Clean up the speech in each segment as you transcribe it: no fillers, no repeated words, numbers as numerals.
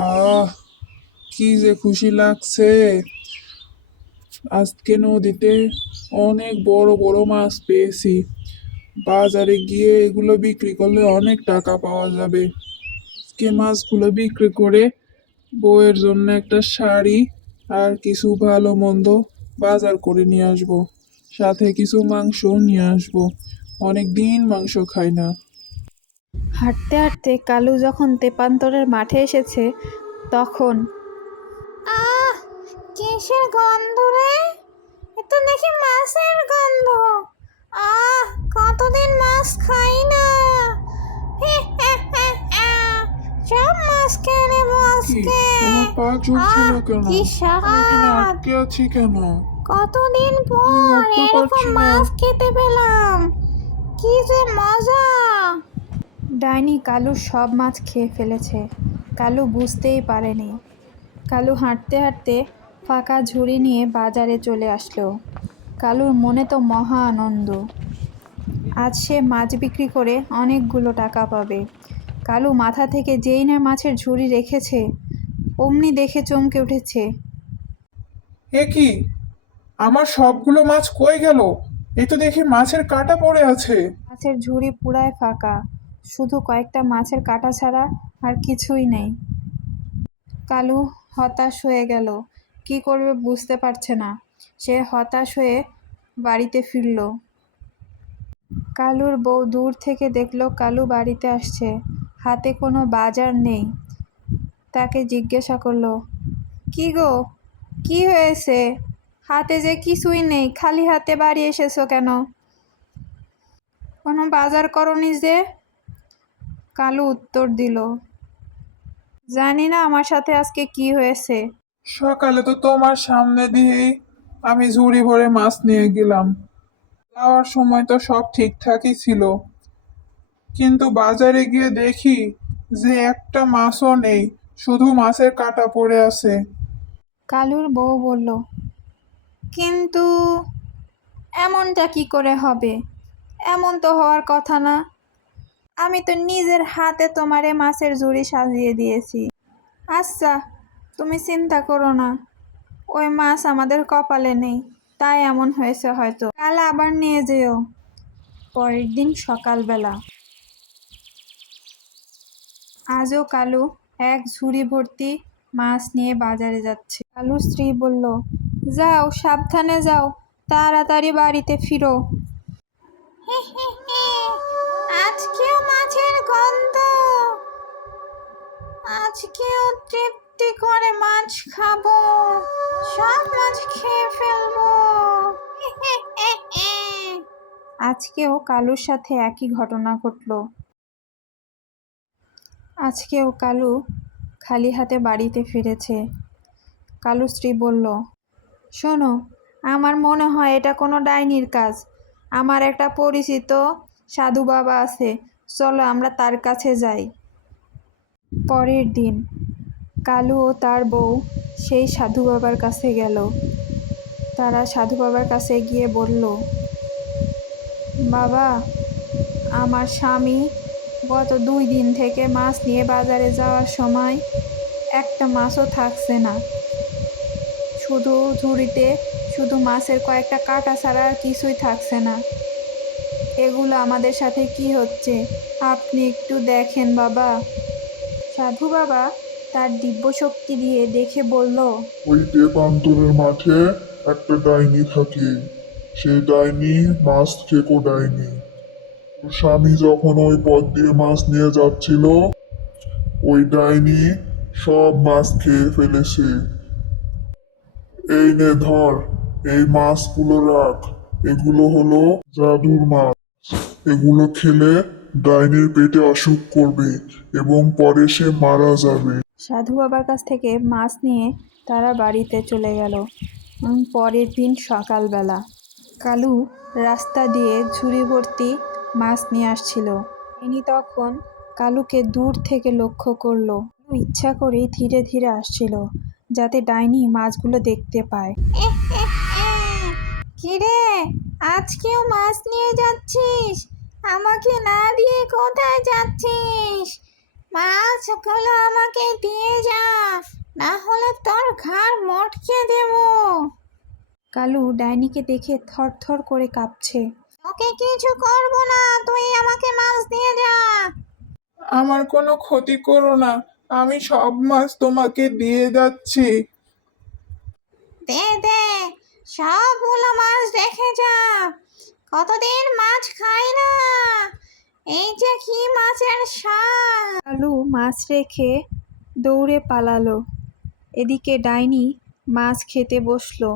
আহ, কি যে খুশি লাগছে! আজকে নদীতে অনেক বড় বড় মাছ পেয়েছি। বাজারে গিয়ে এগুলো বিক্রি করলে অনেক টাকা পাওয়া যাবে। আজকে মাছগুলো বিক্রি করে বউয়ের জন্য একটা শাড়ি আর কিছু ভালো মন্দ বাজার করে নিয়ে আসবো। সাথে কিছু মাংসও নিয়ে আসবো। অনেক দিন মাংস খাই না। হাঁটতে হাঁটতে কালু যখন তেপান্তরের মাঠে এসেছে তখন আহ, কিসের গন্ধ রে? এ তো দেখি মাছের গন্ধ। আহ, কতদিন মাছ খাই না। হে, হে, হে, হে। সব মাছ খেয়ে নেবো কি, আজকে। তোমার পা ঝুলছে আহ, না কেন? কি আমি এখানে স্বাদ! আটকে আছি কেন? কতদিন আমি পর নড়তে এরকম পারছি না। মাছ খেতে পেলাম। কি যে মজা! ডাইনি কালুর সব মাছ খেয়ে ফেলেছে। কালু বুঝতেই পারেনি। কালু হাঁটতে হাঁটতে ফাঁকা ঝুড়ি নিয়ে বাজারে চলে আসলো। কালুর মনে তো মহা আনন্দ। আজ সে মাছ বিক্রি করে অনেকগুলো টাকা পাবে। কালু মাথা থেকে যেই না মাছের ঝুড়ি রেখেছে অমনি দেখে চমকে উঠেছে। এ কি, আমার সবগুলো মাছ কই গেল? এই তো দেখি মাছের কাঁটা পড়ে আছে। মাছের ঝুড়ি পুরাই ফাঁকা, শুধু কয়েকটা মাছের কাঁটা ছাড়া আর কিছুই নেই। কালু হতাশ হয়ে গেল, কি করবে বুঝতে পারছে না। সে হতাশ হয়ে বাড়িতে ফিরল। কালুর বউ দূর থেকে দেখলো কালু বাড়িতে আসছে, হাতে কোনো বাজার নেই। তাকে জিজ্ঞাসা করলো, কি গো, কি হয়েছে? হাতে যে কিছুই নেই, খালি হাতে বাড়ি এসেছো কেন? কোনো বাজার করনি যে? কালু উত্তর দিল, জানি না আমার সাথে আজকে কি হয়েছে। সকালে তো তোমার সামনে দিয়েই আমি ঝুড়ি ভরে মাছ নিয়ে গেলাম। যাওয়ার সময় তো সব ঠিকঠাকই ছিল, কিন্তু বাজারে গিয়ে দেখি যে একটা মাছও নেই, শুধু মাছের কাঁটা পড়ে আছে। কালুর বউ বলল, কিন্তু এমনটা কি করে হবে? এমন তো হওয়ার কথা না। আমি তো নিজের হাতে তোমারে মাছের ঝুড়ি সাজিয়ে দিয়েছি। আচ্ছা, তুমি চিন্তা করো না, ওই মাছ আমাদের কপালে নেই, তাই এমন হয়েছে হয়তো। কাল আবার নিয়ে যেও। পরের দিন সকালবেলা আজও কালু এক ঝুড়ি ভর্তি মাছ নিয়ে বাজারে যাচ্ছে। কালুর স্ত্রী বলল, যাও, সাবধানে যাও, তাড়াতাড়ি বাড়িতে ফিরো। হে, হে, হে। আজকেও মাছের গন্ধ। আজকেও তৃপ্তি করে মাছ খাবো। সব মাছ খেয়ে ফেলবো। হে, হে, হে, হে। আজকেও কালুর সাথে একই ঘটনা ঘটল। আজকেও কালু খালি হাতে বাড়িতে ফিরেছে। কালুর স্ত্রী বলল, শোনো, আমার মনে হয় এটা কোনো ডাইনির কাজ। আমার একটা পরিচিত সাধু বাবা আছে, চলো আমরা তার কাছে যাই। পরের দিন কালু ও তার বউ সেই সাধু বাবার কাছে গেল। তারা সাধু বাবার কাছে গিয়ে বলল, বাবা, আমার স্বামী গত 2 দিন থেকে মাছ নিয়ে বাজারে যাওয়ার সময় একটা মাছও থাকছে না। শুধু ঝুড়িতে শুধু মাছের কয়েকটা কাঁটা ছাড়া আর কিছুই থাকছে না। এগুলো আমাদের সাথে কি হচ্ছে, আপনি একটু দেখেন বাবা। সাধু বাবা তার দিব্য শক্তি দিয়ে দেখে বলল, ওই দেবান্তরের মাঠে একটা ডাইনি থাকে। সেই ডাইনি মাছ খেকো ডাইনি। ওর স্বামী যখন ওই পথ দিয়ে মাছ নিয়ে যাচ্ছিল, ওই ডাইনি সব মাছ খেয়ে ফেলেছে। এই নে ধর, এই মাছগুলো রাখ। এগুলো হলো জাদুর মাছ। এগুলো খেলে ডাইনির পেটে অসুখ করবে এবং পরে সে মারা যাবে। সাধু বাবার কাছ থেকে মাছ নিয়ে তারা বাড়িতে চলে গেল। পরের দিন সকালবেলা কালু রাস্তা দিয়ে ঝুড়ি ভর্তি মাছ নিয়ে আসছিল। ইনি তখন কালুকে দূর থেকে লক্ষ্য করলো। কালু ইচ্ছা করে ধীরে ধীরে আসছিল যাতে ডাইনি মাছগুলো দেখতে পায়। কিরে, আজকেও মাছ নিয়ে যাচ্ছিস? আমাকে না দিয়ে কোথায় যাচ্ছিস? মাছগুলো আমাকে দিয়ে যা। না হলে তোর ঘাড় মটকে দেব। কালু ডাইনিকে দেখে থরথর করে কাঁপছে। ওকে কিছু করব না, তুই আমাকে মাছ দিয়ে যা। আমার কোনো ক্ষতি করো না, আমি সব মাছ তোমাকে দিয়ে যাচ্ছি। দে দে, সবগুলো মাছ রেখে যা। কতদিন মাছ খাই না, এই যে কি মাছের স্বাদ। কালু মাছ রেখে দৌড়ে পালালো। এদিকে ডাইনি মাছ খেতে বসলো।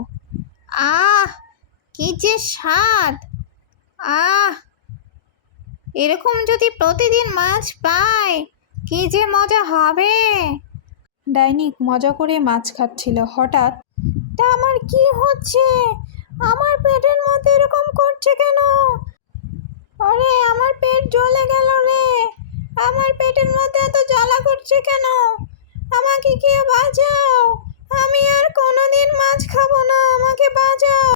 আহ, কি যে স্বাদ। আহ, এরকম যদি প্রতিদিন মাছ পাই, কি যে মজা হবে। ডাইনি মজা করে মাছ খাচ্ছিল। হঠাৎ তা আমার কি হচ্ছে? আমার পেটের মধ্যে এরকম করছে কেন? আরে আমার পেট জ্বলে গেল রে। আমার পেটের মধ্যে এত জ্বালা করছে কেন? আমাকে কেউ বাঁচাও।